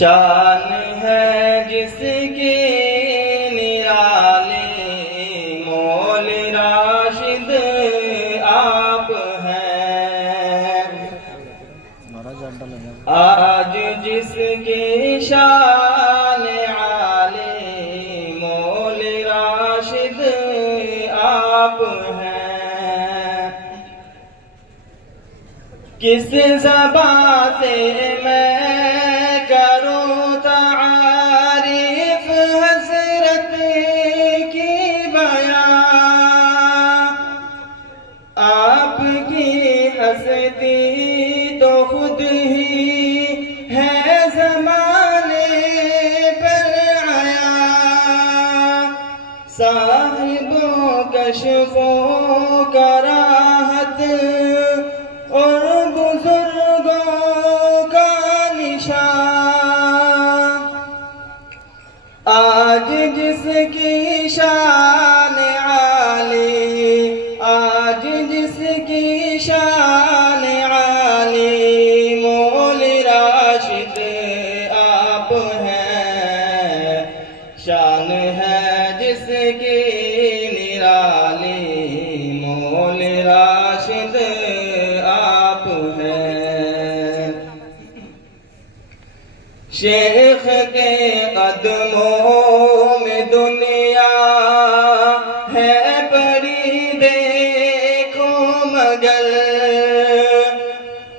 شان ہے جس کی نرالی مولا راشد آپ ہیں۔ آج جس کی شان عالی مولا راشد آپ ہیں۔ کس زبان سے میں کروں تعریف حضرت کی بیان، آپ کی ہستی تو خود ہی ہے زمانے پر عیاں، صاحب کشف و کراہت اور بزرگوں کا نشان۔ آج جس کی شان عالی، آج جس کی شان عالی مولا راشد آپ ہیں۔ شان ہے جس کی نرالی مولا راشد آپ ہیں۔ شیخ کے قدموں میں دنیا ہے بڑی دیکھو مگر،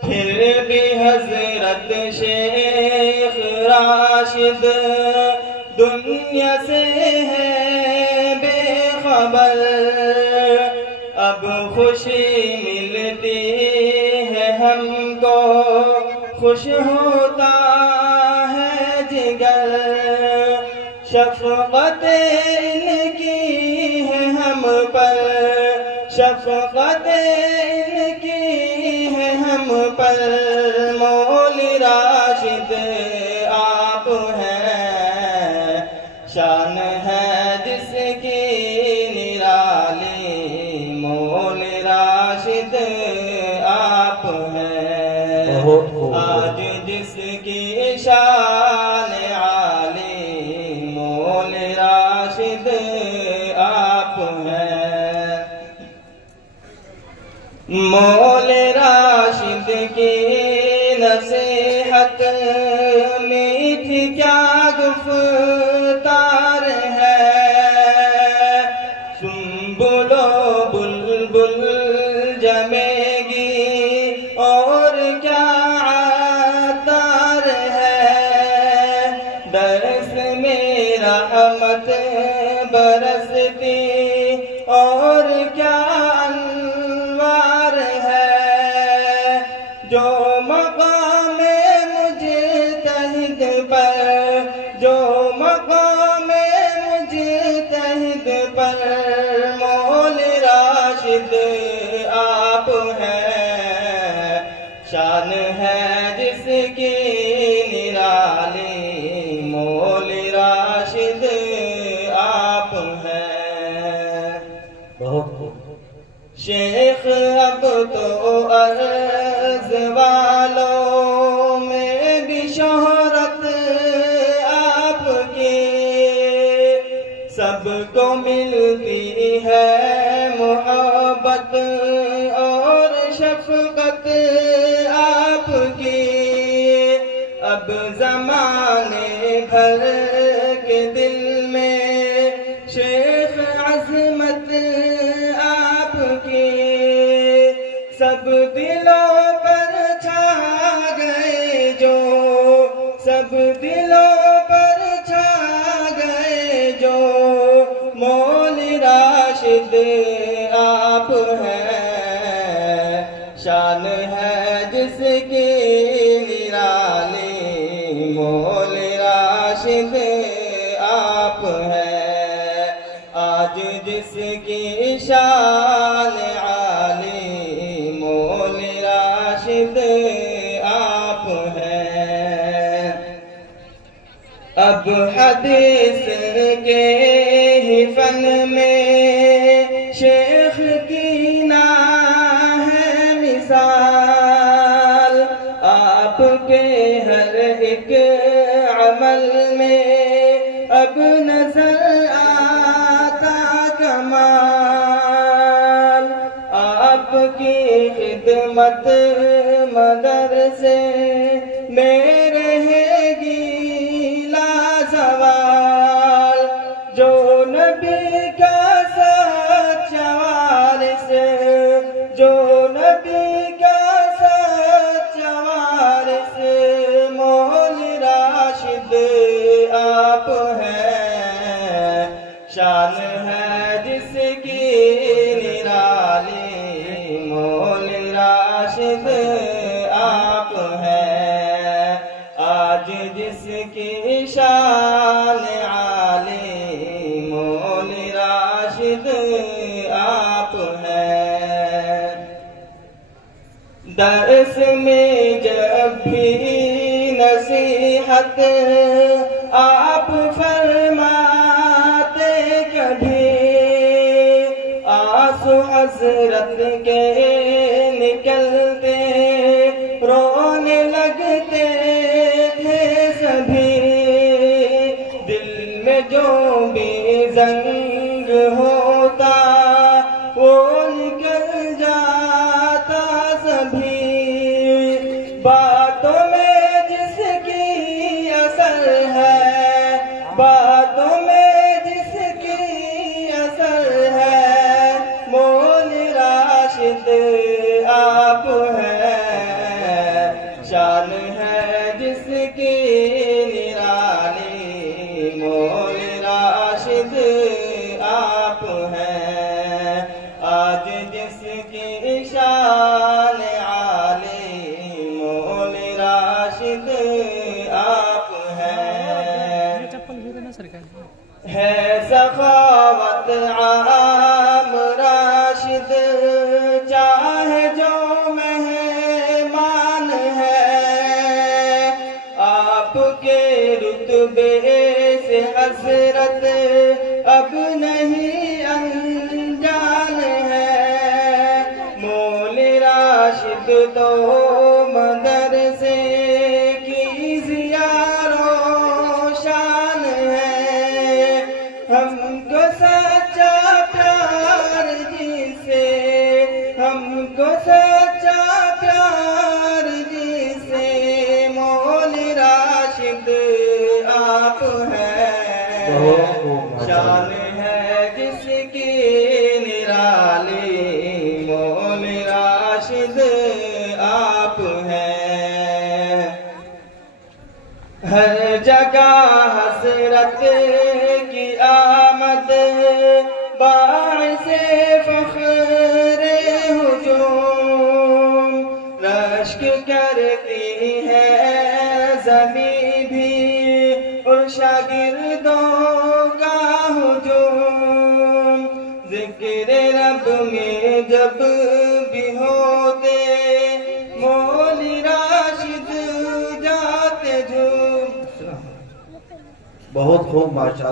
پھر بھی حضرت شیخ راشد دنیا سے ہے بے خبر۔ اب خوشی ملتی ہے ہم کو، خوش ہوتا ہے جگر، شفقت ان کی ہے ہم پر، شفقت ان کی ہے ہم پر، مولا راشد آپ ہیں۔ شان ہے جس کی نرالی مولا راشد آپ ہیں۔ آج جس کی شان عالی مولا راشد آپ ہیں۔ مولا راشد کی نصیحت میٹھی کیا گفتار ہے، سنبل و بلبل جمے گی اور کیا عطار ہے، درس میں رحمت برستی اور کیا انوار ہے، جو مقام مجتہد پر، جو مقام مجتہد پر مولا راشد آپ ہیں۔ شان ہے جس کی نرالی مولا راشد آپ ہیں۔ شیخ اب تو عرض والوں میں بھی شہرت آپ کی، سب کو ملتی ہے محبت اور شفقت آپ کی۔ اب زمانے بھر کے دل میں شیخ عظمت آپ کی، سب دلوں پر چھا گئے جو، سب دلوں پر چھا گئے جو، مولا راشد آپ ہیں۔ شان ہے جس کی نرالی مولا راشد آپ ہیں۔ آج جس کی شان عالی مولا راشد آپ ہیں۔ اب حدیث کے ہی فن میں شیخ کی خدمت مدرسے میں رہے گی لازوال، جو نبی کا سچا وارث، جو نبی کا سچا وارث مولا راشد آپ ہیں، شان ہے جس کی نرالی مولا راشد آپ ہیں، آج جس کی شان عالی مولا راشد آپ ہیں۔ درس میں جب بھی نصیحت آپ فرماتے، کبھی آنسو حضرت کے نکلتے، رونے لگتے تھے سبھی، دل میں جو بھی زنگ ہوتا وہ نکل جاتا سبھی، باتوں میں جس کی اثر ہے، باتوں میں جس کی اثر ہے مولا راشد آپ ہیں، شان ہے جس کی نرالی مولا راشد آپ ہیں، آج جس کی شان عالی مولا راشد آپ ہیں۔ ہے سخاوت عام راشد، چاہے جو مہمان ہے، آپ کے رتبے سے حضرت اب نہیں انجان ہے، مولا راشد تو مدرسے کی ضیاء و شان ہے، ہم کو سچا پیار جسے، ہم کو سچا پیار جسے مولا راشد آپ ہیں، شان ہے جس کی نرالی مولا راشد آپ ہیں، ہر جگہ حسرت کی آمد باعث فخر ہجوم، رشک کرتی ہے زمین بھی اور شاگردوں کا ہجوم، ذکر رب میں جب بھی ہوتے مولا راشد جاتے جھوم۔ بہت خوب، ماشاءاللہ۔